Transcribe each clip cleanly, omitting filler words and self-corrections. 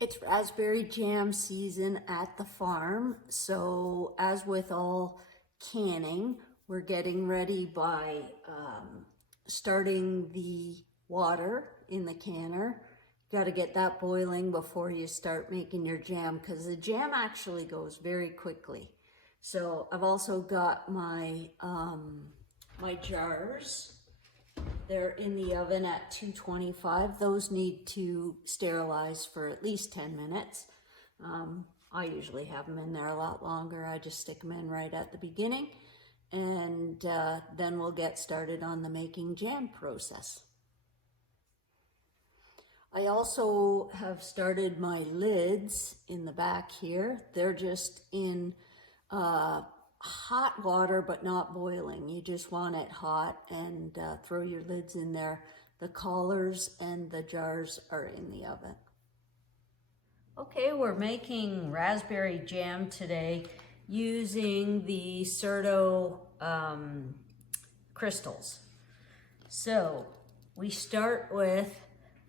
It's raspberry jam season at the farm, so as with all canning, we're getting ready by starting the water in the canner. You got to get that boiling before you start making your jam because the jam actually goes very quickly. So I've also got my my jars. They're in the oven at 225. Those need to sterilize for at least 10 minutes. I usually have them in there a lot longer. I just stick them in right at the beginning, and then we'll get started on the making jam process. I also have started my lids in the back here. They're just in hot water, but not boiling. You just want it hot, and throw your lids in there. The collars and the jars are in the oven. Okay, we're making raspberry jam today using the Certo crystals. So we start with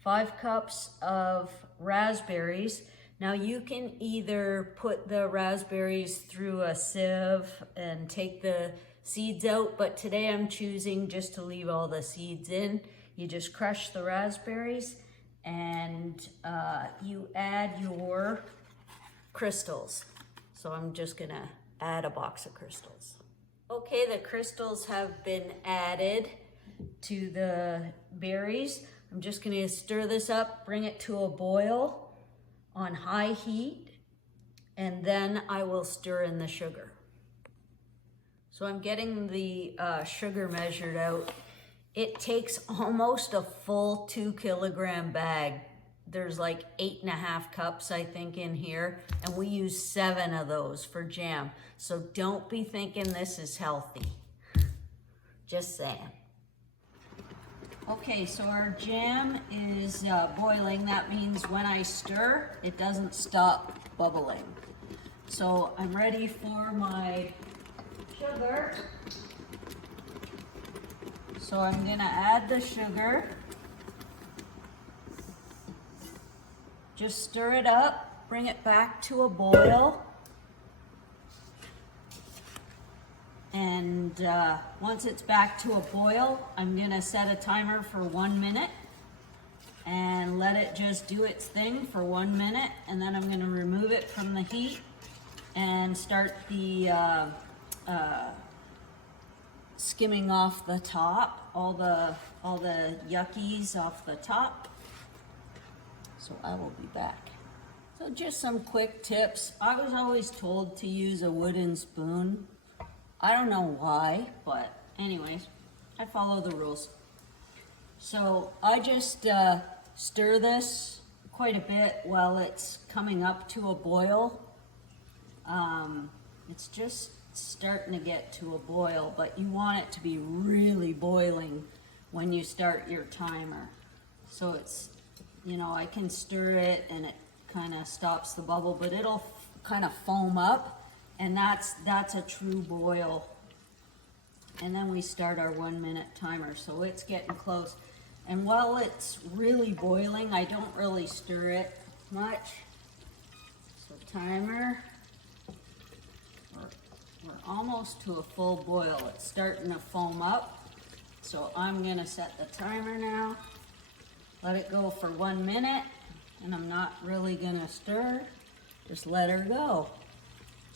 5 cups of raspberries. Now you can either put the raspberries through a sieve and take the seeds out, but today I'm choosing just to leave all the seeds in. You just crush the raspberries and you add your crystals. So I'm just gonna add a box of crystals. Okay, the crystals have been added to the berries. I'm just gonna stir this up, bring it to a boil on high heat, and then I will stir in the sugar. So I'm getting the sugar measured out. It takes almost a full 2-kilogram bag. There's like 8.5 cups, I think, in here, and we use 7 of those for jam. So don't be thinking this is healthy. Just saying. Okay, so our jam is boiling. That means when I stir, it doesn't stop bubbling. So I'm ready for my sugar. So I'm gonna add the sugar. Just stir it up, bring it back to a boil. And once it's back to a boil, I'm gonna set a timer for 1 minute and let it just do its thing for 1 minute. And then I'm gonna remove it from the heat and start the skimming off the top, all the yuckies off the top. So I will be back. So just some quick tips. I was always told to use a wooden spoon. I don't know why, but anyways, I follow the rules. So I just stir this quite a bit while it's coming up to a boil. It's just starting to get to a boil, but you want it to be really boiling when you start your timer. So it's, you know, I can stir it and it kind of stops the bubble, but it'll kind of foam up. And that's a true boil. And then we start our 1 minute timer. So it's getting close. And while it's really boiling, I don't really stir it much. So timer, we're almost to a full boil. It's starting to foam up. So I'm gonna set the timer now. Let it go for 1 minute. And I'm not really gonna stir, just let her go.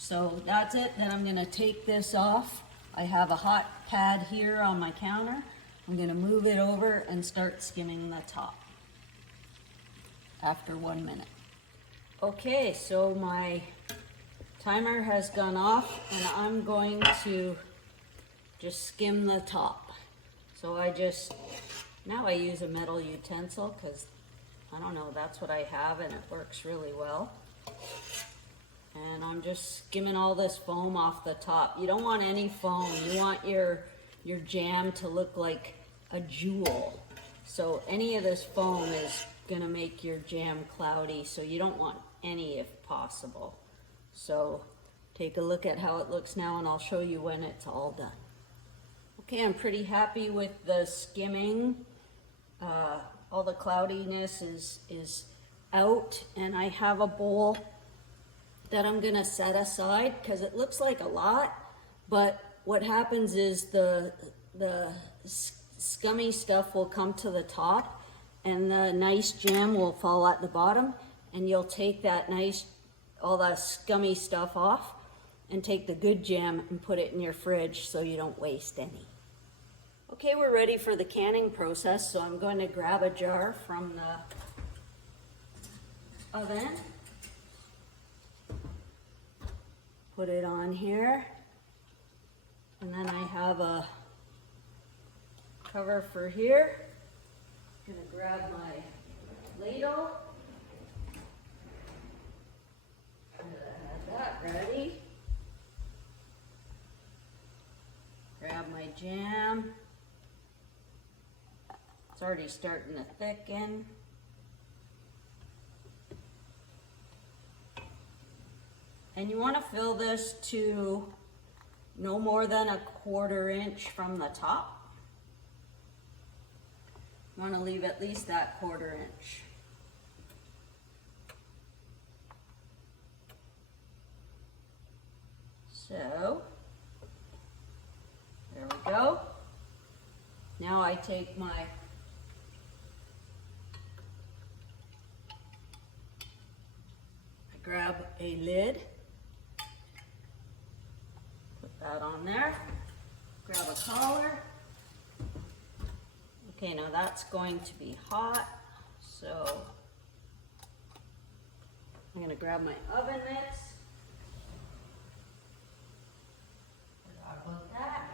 So that's it. Then I'm gonna take this off. I have a hot pad here on my counter. I'm gonna move it over and start skimming the top after 1 minute. Okay, so my timer has gone off and I'm going to just skim the top. So now I use a metal utensil because I don't know, that's what I have and it works really well. And I'm just skimming all this foam off the top. You don't want any foam. You want your jam to look like a jewel. So any of this foam is gonna make your jam cloudy, so you don't want any if possible. So take a look at how it looks now and I'll show you when it's all done. Okay, I'm pretty happy with the skimming. All the cloudiness is out, and I have a bowl that I'm gonna set aside because it looks like a lot, but what happens is the scummy stuff will come to the top and the nice jam will fall at the bottom, and you'll take that all that scummy stuff off and take the good jam and put it in your fridge so you don't waste any. Okay, we're ready for the canning process, so I'm going to grab a jar from the oven, put it on here, and then I have a cover for here. I'm gonna grab my ladle. I have that ready. Grab my jam. It's already starting to thicken. And you want to fill this to no more than 1/4 inch from the top. You want to leave at least that 1/4 inch. So, there we go. Now I take I grab a lid, put that on there, grab a collar. Okay, now that's going to be hot, so I'm going to grab my oven mitts. Forgot about that.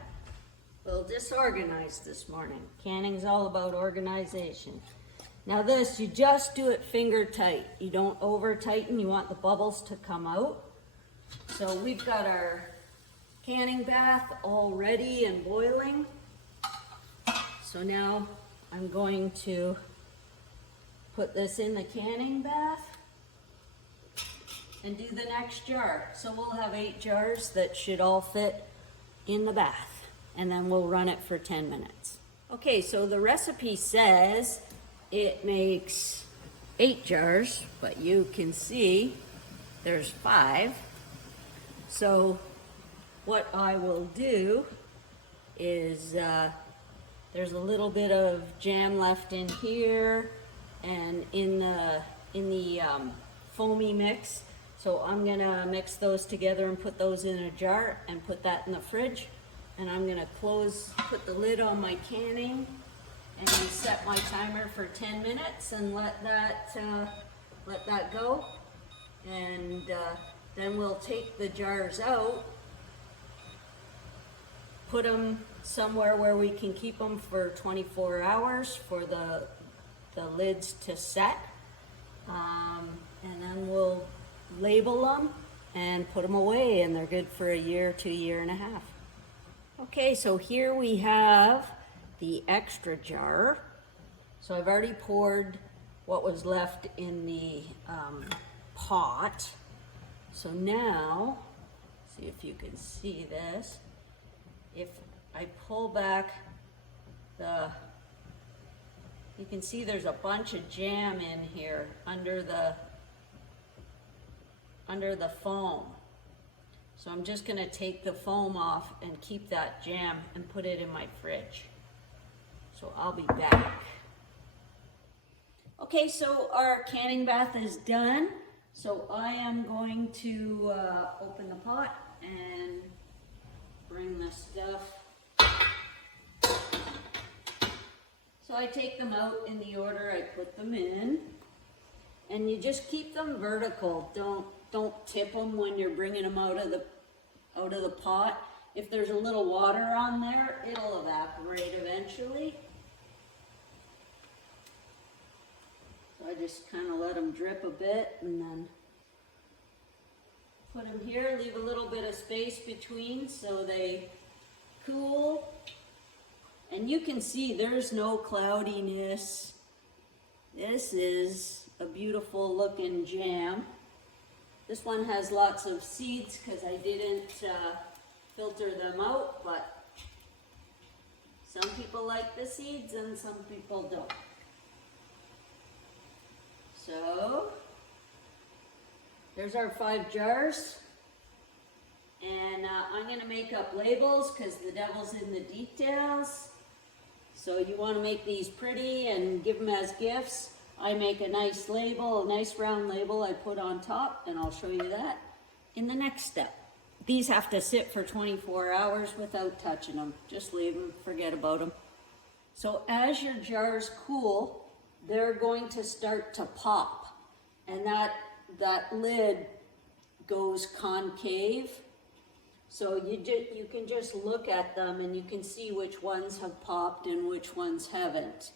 A little disorganized this morning. Canning's all about organization. Now this, you just do it finger tight. You don't over tighten, you want the bubbles to come out. So we've got our canning bath all ready and boiling. So now I'm going to put this in the canning bath and do the next jar. So we'll have 8 jars that should all fit in the bath, and then we'll run it for 10 minutes. Okay, so the recipe says it makes 8 jars, but you can see there's 5. So what I will do is there's a little bit of jam left in here and in the foamy mix. So I'm gonna mix those together and put those in a jar and put that in the fridge. And I'm gonna put the lid on my canning and set my timer for 10 minutes and let that go. And then we'll take the jars out, put them somewhere where we can keep them for 24 hours for the lids to set. And then we'll label them and put them away, and they're good for a year to a year and a half. Okay, so here we have the extra jar. So I've already poured what was left in the pot. So now, see if you can see this. If I pull back you can see there's a bunch of jam in here under the foam. So I'm just gonna take the foam off and keep that jam and put it in my fridge. So I'll be back. Okay, so our canning bath is done. So I am going to open the pot and bring the stuff. So I take them out in the order I put them in. And you just keep them vertical. Don't tip them when you're bringing them out of the pot. If there's a little water on there, it'll evaporate eventually. So I just kind of let them drip a bit and then put them here. Leave a little bit of space between so they cool. And you can see there's no cloudiness. This is a beautiful looking jam. This one has lots of seeds because I didn't filter them out, but some people like the seeds and some people don't. So there's our 5 jars. And I'm going to make up labels because the devil's in the details. So you want to make these pretty and give them as gifts. I make a nice label, a nice round label I put on top, and I'll show you that in the next step. These have to sit for 24 hours without touching them. Just leave them, forget about them. So as your jars cool, they're going to start to pop. And that lid goes concave. So you can just look at them and you can see which ones have popped and which ones haven't.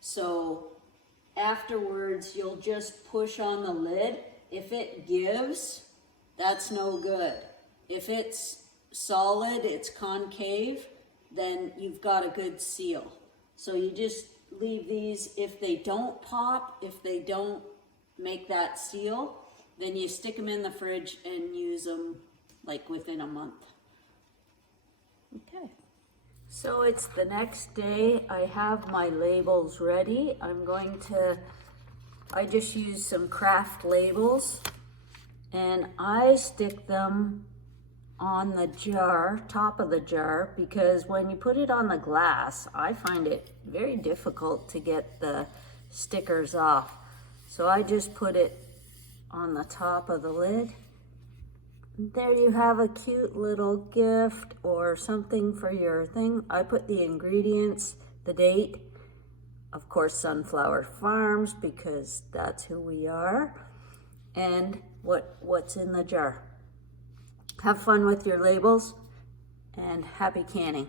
So afterwards, you'll just push on the lid. If it gives, that's no good. If it's solid, it's concave, then you've got a good seal. So you just leave these. If they don't pop, if they don't make that seal, then you stick them in the fridge and use them like within a month. Okay. So it's the next day. I have my labels ready. I just use some craft labels and I stick them on the jar, top of the jar, because when you put it on the glass, I find it very difficult to get the stickers off. So I just put it on the top of the lid. There you have a cute little gift or something for your thing. I put the ingredients, the date, of course Sunflower Farms, because that's who we are, and what's in the jar. Have fun with your labels and happy canning.